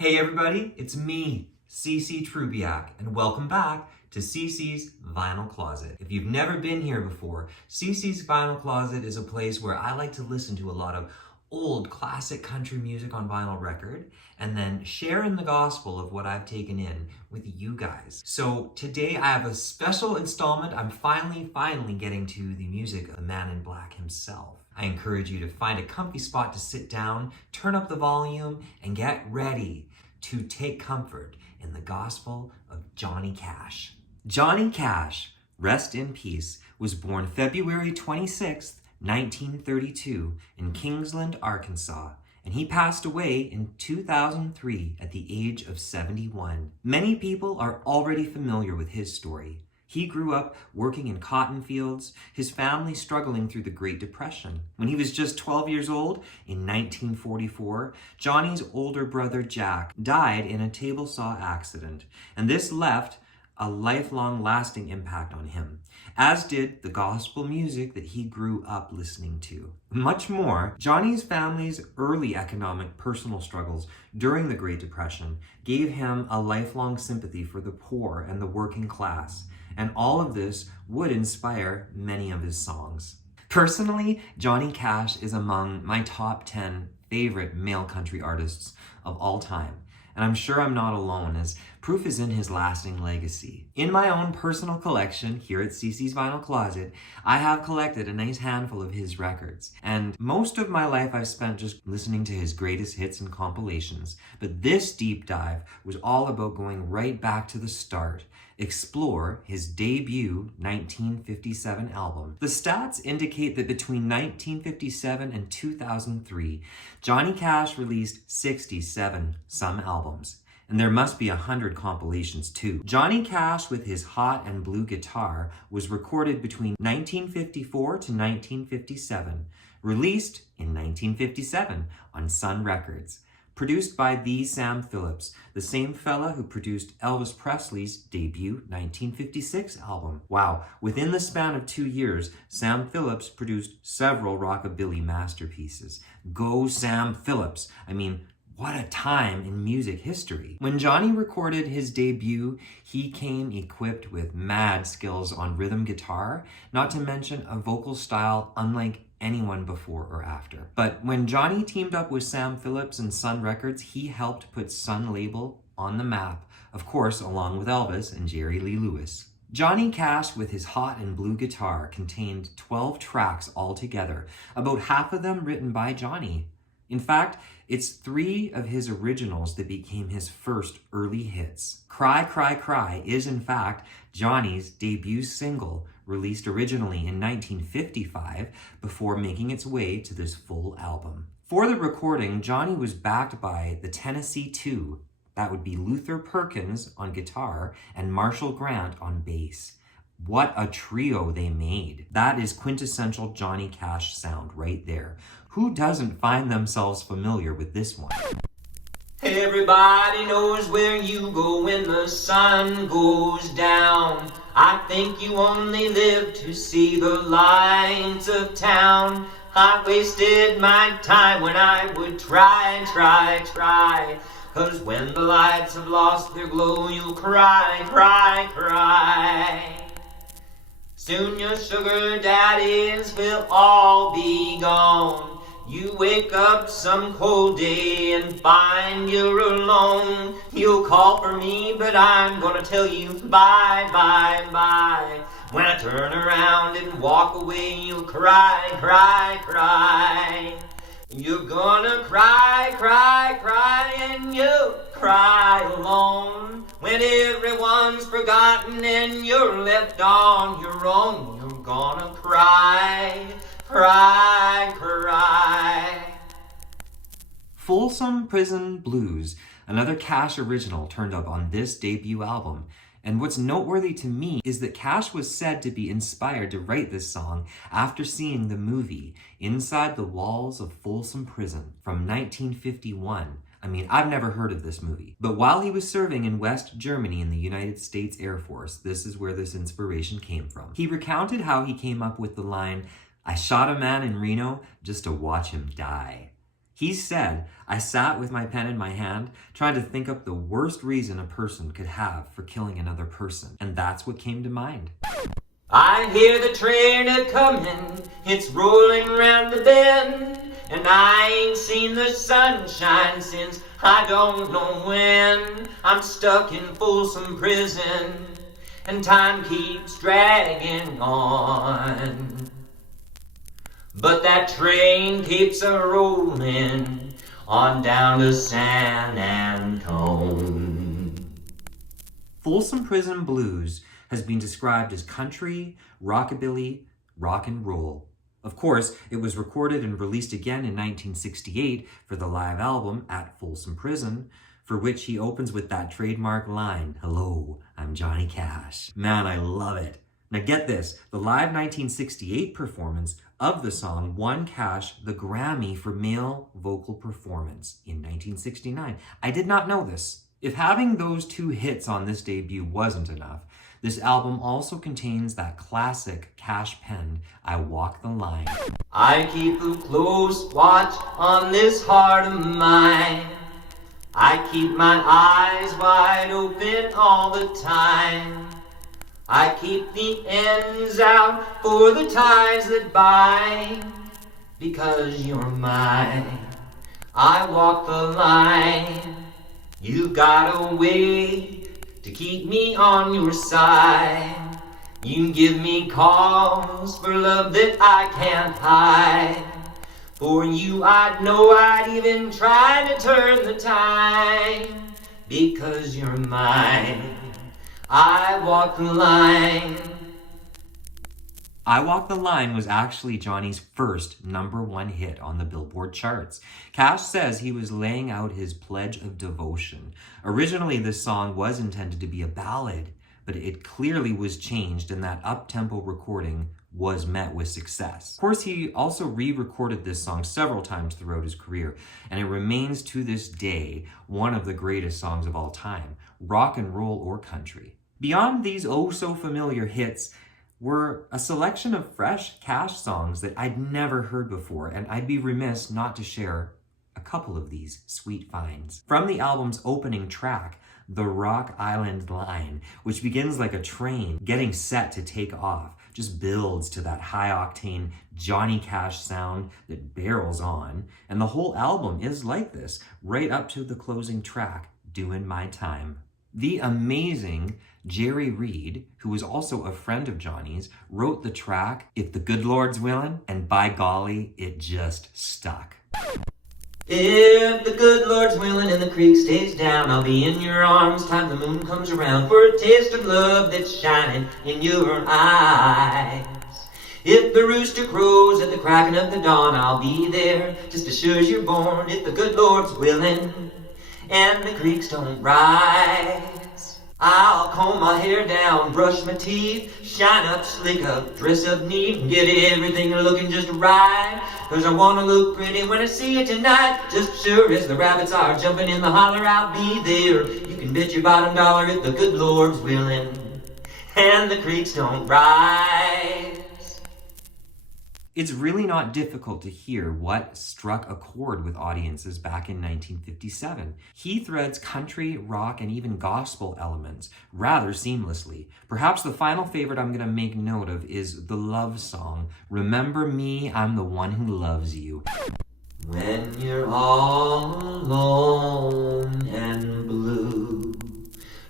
Hey everybody, it's me, CC Trubiak, and welcome back to CC's Vinyl Closet. If you've never been here before, CC's Vinyl Closet is a place where I like to listen to a lot of old classic country music on vinyl record and then share in the gospel of what I've taken in with you guys. So today I have a special installment. I'm finally getting to the music of the man in black himself. I encourage you to find a comfy spot to sit down, turn up the volume, and get ready to take comfort in the gospel of Johnny Cash. Johnny Cash, rest in peace, was born February 26th, 1932 in Kingsland, Arkansas, and he passed away in 2003 at the age of 71. Many people are already familiar with his story. He grew up working in cotton fields, his family struggling through the Great Depression. When he was just 12 years old, in 1944, Johnny's older brother Jack died in a table saw accident, and this left a lifelong lasting impact on him, as did the gospel music that he grew up listening to. Much more, Johnny's family's early economic personal struggles during the Great Depression gave him a lifelong sympathy for the poor and the working class, and all of this would inspire many of his songs. Personally, Johnny Cash is among my top 10 favorite male country artists of all time. And I'm sure I'm not alone, as proof is in his lasting legacy. In my own personal collection here at CC's Vinyl Closet, I have collected a nice handful of his records. And most of my life I've spent just listening to his greatest hits and compilations. But this deep dive was all about going right back to the start, explore his debut 1957 album. The stats indicate that between 1957 and 2003, Johnny Cash released 67 some albums. And there must be 100 compilations too. Johnny Cash with his hot and blue guitar was recorded between 1954 to 1957, released in 1957 on Sun Records. Produced by the Sam Phillips, the same fella who produced Elvis Presley's debut 1956 album. Wow, within the span of 2 years, Sam Phillips produced several rockabilly masterpieces. Go Sam Phillips! I mean, what a time in music history. When Johnny recorded his debut, he came equipped with mad skills on rhythm guitar, not to mention a vocal style unlike anyone before or after. But when Johnny teamed up with Sam Phillips and Sun Records, he helped put Sun label on the map, of course, along with Elvis and Jerry Lee Lewis. Johnny Cash with his hot and blue guitar contained 12 tracks altogether, about half of them written by Johnny. In fact, it's 3 of his originals that became his first early hits. Cry, Cry, Cry is in fact Johnny's debut single, released originally in 1955 before making its way to this full album. For the recording, Johnny was backed by the Tennessee Two, that would be Luther Perkins on guitar and Marshall Grant on bass. What a trio they made. That is quintessential Johnny Cash sound right there. Who doesn't find themselves familiar with this one? Everybody knows where you go when the sun goes down. I think you only live to see the lights of town. I wasted my time when I would try. 'Cause when the lights have lost their glow, you'll cry. Soon your sugar daddies will all be gone. You wake up some cold day and find you're alone. You'll call for me, but I'm gonna tell you bye. When I turn around and walk away, you'll cry. You're gonna cry, and you'll cry alone. When everyone's forgotten and you're left on your own, you're gonna cry. Folsom Prison Blues, another Cash original, turned up on this debut album. And what's noteworthy to me is that Cash was said to be inspired to write this song after seeing the movie Inside the Walls of Folsom Prison from 1951. I mean, I've never heard of this movie. But while he was serving in West Germany in the United States Air Force, this is where this inspiration came from. He recounted how he came up with the line, "I shot a man in Reno just to watch him die." He said, "I sat with my pen in my hand, trying to think up the worst reason a person could have for killing another person. And that's what came to mind." I hear the train a-comin', it's rolling round the bend, and I ain't seen the sunshine since I don't know when. I'm stuck in Folsom Prison, and time keeps dragging on. But that train keeps a-rollin' on down to San Antone. Folsom Prison Blues has been described as country, rockabilly, rock and roll. Of course, it was recorded and released again in 1968 for the live album At Folsom Prison, for which he opens with that trademark line, "Hello, I'm Johnny Cash." Man, I love it. Now get this, the live 1968 performance of the song won Cash the Grammy for Male Vocal Performance in 1969. I did not know this. If having those two hits on this debut wasn't enough, this album also contains that classic Cash-penned "I Walk the Line." I keep a close watch on this heart of mine. I keep my eyes wide open all the time. I keep the ends out for the ties that bind. Because you're mine, I walk the line. You got a way to keep me on your side. You give me cause for love that I can't hide. For you I'd know I'd even try to turn the tide. Because you're mine, I walk the line. I Walk the Line was actually Johnny's first #1 hit on the Billboard charts. Cash says he was laying out his pledge of devotion. Originally, this song was intended to be a ballad, but it clearly was changed, and that up-tempo recording was met with success. Of course, he also re-recorded this song several times throughout his career, and it remains to this day one of the greatest songs of all time, rock and roll or country. Beyond these oh-so-familiar hits were a selection of fresh Cash songs that I'd never heard before, and I'd be remiss not to share a couple of these sweet finds. From the album's opening track, The Rock Island Line, which begins like a train getting set to take off, just builds to that high-octane Johnny Cash sound that barrels on, and the whole album is like this, right up to the closing track, Doin' My Time. The amazing Jerry Reed, who was also a friend of Johnny's, wrote the track If the Good Lord's Willin', and by golly, it just stuck. If the good Lord's willing and the creek stays down, I'll be in your arms time the moon comes around for a taste of love that's shining in your eyes. If the rooster crows at the cracking of the dawn, I'll be there just as sure as you're born. If the good Lord's willing and the creeks don't rise, I'll comb my hair down, brush my teeth, shine up, slick up, dress up neat, and get everything looking just right. 'Cause I wanna look pretty when I see you tonight. Just sure as the rabbits are jumping in the holler, I'll be there. You can bet your bottom dollar if the good Lord's willing and the creeks don't rise. It's really not difficult to hear what struck a chord with audiences back in 1957. He threads country, rock, and even gospel elements rather seamlessly. Perhaps the final favorite I'm going to make note of is the love song, Remember Me, I'm the One Who Loves You. When you're all alone and blue,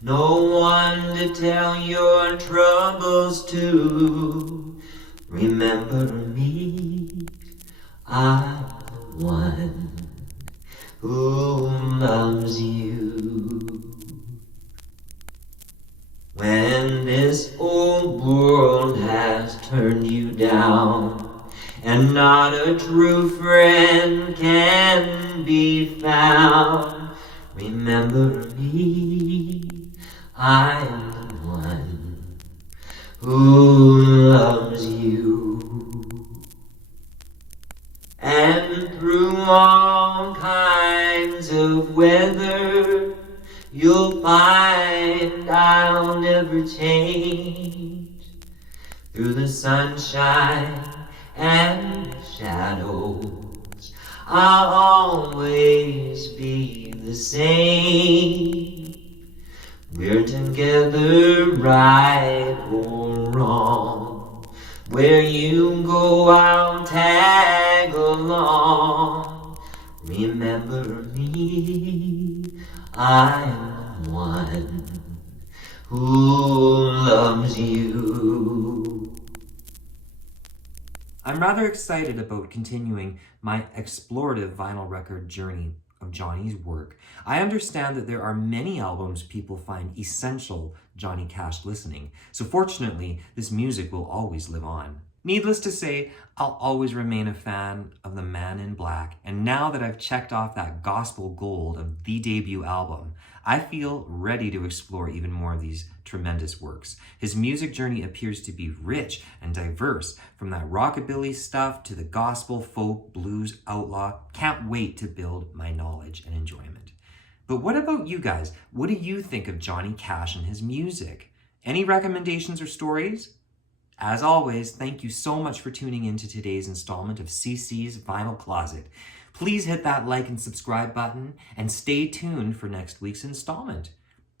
no one to tell your troubles to, remember me, I'm the one who loves you. When this old world has turned you down, and not a true friend can be found, remember me, I'm the one who loves you. And through all kinds of weather, you'll find I'll never change. Through the sunshine and the shadows, I'll always be the same. We're together, right or wrong. Where you go, I'll tag along. Remember me, I am the one who loves you. I'm rather excited about continuing my explorative vinyl record journey of Johnny's work. I understand that there are many albums people find essential Johnny Cash listening, so fortunately, this music will always live on. Needless to say, I'll always remain a fan of the Man in Black, and now that I've checked off that gospel gold of the debut album, I feel ready to explore even more of these tremendous works. His music journey appears to be rich and diverse, from that rockabilly stuff to the gospel, folk, blues, outlaw. Can't wait to build my knowledge and enjoyment. But what about you guys? What do you think of Johnny Cash and his music? Any recommendations or stories? As always, thank you so much for tuning in to today's installment of CC's Vinyl Closet. Please hit that like and subscribe button and stay tuned for next week's installment.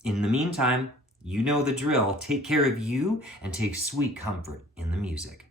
In the meantime, you know the drill. Take care of you and take sweet comfort in the music.